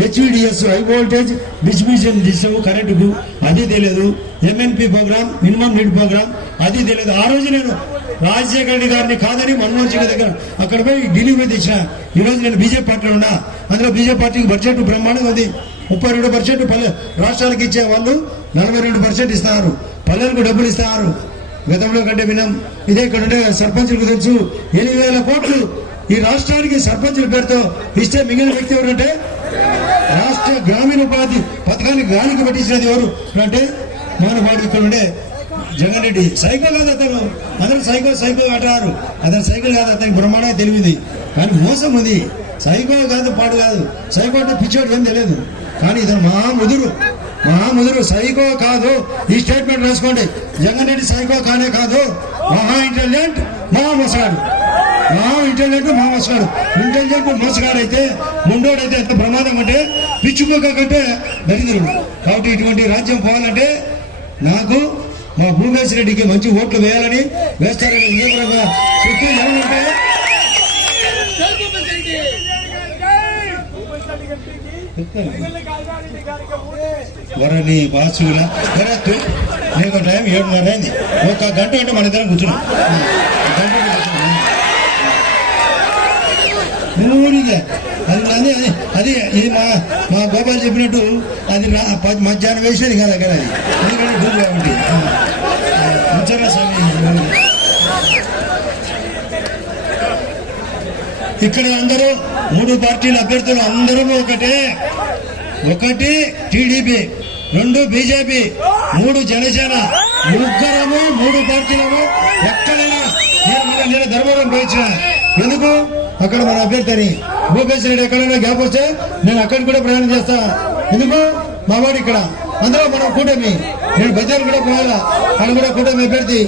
HVDS high voltage distribution system కరెంటుకు అది తెలియదు MNP program minimum need program అది తెలియదు ఆ రోజు నేను రాజశేఖర రెడ్డి గారిని కాదని మన్మోహన్ సింగ్ దగ్గర అక్కడ పోయి ఢిల్లీ తెచ్చిన. ఈ రోజు నేను బీజేపీ పార్టీలో ఉన్నా. అందులో బీజేపీ పార్టీకి బడ్జెట్ బ్రహ్మాండంగా ఉంది. ముప్పై రెండు పర్సెంట్ పల్లె రాష్ట్రాలకు ఇచ్చే వాళ్ళు నలభై రెండు పర్సెంట్ ఇస్తారు. పల్లెలకు డబ్బులు ఇస్తారు. గతంలో కంటే వినం ఇదే ఇక్కడ ఉండే సర్పంచులకు తెలుసు. ఎనిమిది వేల కోట్లు ఈ రాష్ట్రానికి సర్పంచుల పేరుతో ఇస్తే మిగిలిన వ్యక్తి ఎవరంటే గ్రామీణ ఉపాధి పథకాన్ని గానికి పట్టించినది ఎవరు? అంటే మానవాడు ఇక్కడ ఉండే జగన్ రెడ్డి. సైకిల్ కాదు అతను. అందరూ సైకిల్ సైకిల్ అంటారు అతను సైకిల్ కాదు అతనికి బ్రహ్మాండంగా తెలివింది. కానీ మోసం ఉంది. సైకో కాదు పాడు కాదు. సైకో అంటే పిచ్చోడు ఏం తెలియదు. కానీ ఇతను మహా ముదురు. మహా ముదురు సైకో కాదు. ఈ స్టేట్మెంట్ రాసుకోండి. జగన్ రెడ్డి సైకో కానే కాదు. మహా ఇంటెలిజెంట్ మహామోసగాడు. మహా ఇంటెలిజెంట్ మహామోసగాడు. ఇంటెలిజెంట్ మోసగాడు అయితే ముండోడైతే ఎంత ప్రమాదం అంటే పిచ్చుకోక కంటే దరిద్రుడు. కాబట్టి ఇటువంటి రాజ్యం పోవాలంటే నాకు మా భూమేశ్వర రెడ్డికి మంచి ఓట్లు వేయాలని వేస్తారని ఉదయపరంగా చెప్పి ఏమంటే వరని బాసుల వరత్తు నీకు టైం ఏడున్నర అయింది. ఒక గంట అంటే మన ఇద్దరం కూర్చున్నాం. గంట అది అది అది ఇది మా మా గోపాల్ చెప్పినట్టు అది మధ్యాహ్నం వేసేది కదా కదా అది. ఎందుకంటే డూబు కాబట్టి. ఇక్కడ అందరూ మూడు పార్టీల అభ్యర్థులు అందరూ ఒకటే. ఒకటి టీడీపీ రెండు బీజేపీ మూడు జనసేన. ముగ్గురము మూడు పార్టీలము ఎక్కడైనా నేను ధర్మవరం పోయించిన. ఎందుకు? అక్కడ మన అభ్యర్థిని అని రెడ్డి ఎక్కడైనా గ్యాప్ వస్తే నేను అక్కడికి కూడా ప్రయాణం చేస్తా. ఎందుకు? మా వాడు ఇక్కడ. అందులో మనం కూటమి. నేను బజార్ కూడా పోవాలా? అక్కడ కూడా కూటమి అభ్యర్థి.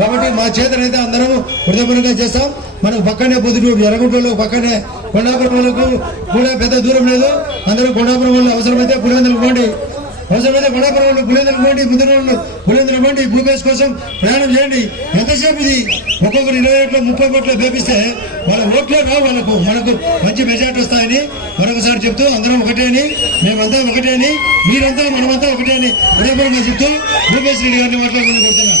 కాబట్టి మా చేతనైతే అందరం హృదయపూర్వకంగా చేస్తాం. మనం పక్కనే పొద్దుటూరు ఎర్రగుంటలో పక్కనే కొండాపురం వాళ్ళకు కూడా పెద్ద దూరం లేదు. అందరూ కొండాపురం వాళ్ళు అవసరమైతే పులివెందులు పోండి. అవసరమైతే కొండాపురం వాళ్ళు పులివెందులకు పోండి ముద్దురు వాళ్ళు పులివెందులకు కోసం ప్రయాణం చేయండి. ఎంతసేపు ఇది? ఒక్కొక్కరు ఇరవై ఓట్లు ముప్పై ఓట్లు వేపిస్తే వాళ్ళ ఓట్లే రావు వాళ్ళకు. మనకు మంచి మెజార్టీ వస్తాయని మరొకసారి చెప్తూ అందరం ఒకటే అని మేమంతా ఒకటే అని మీరంతా మనమంతా ఒకటే అని హృదయపూర్వకంగా చెప్తూ భూపేశ్ రెడ్డి గారిని మాట్లాడుకుని కొడుతున్నా.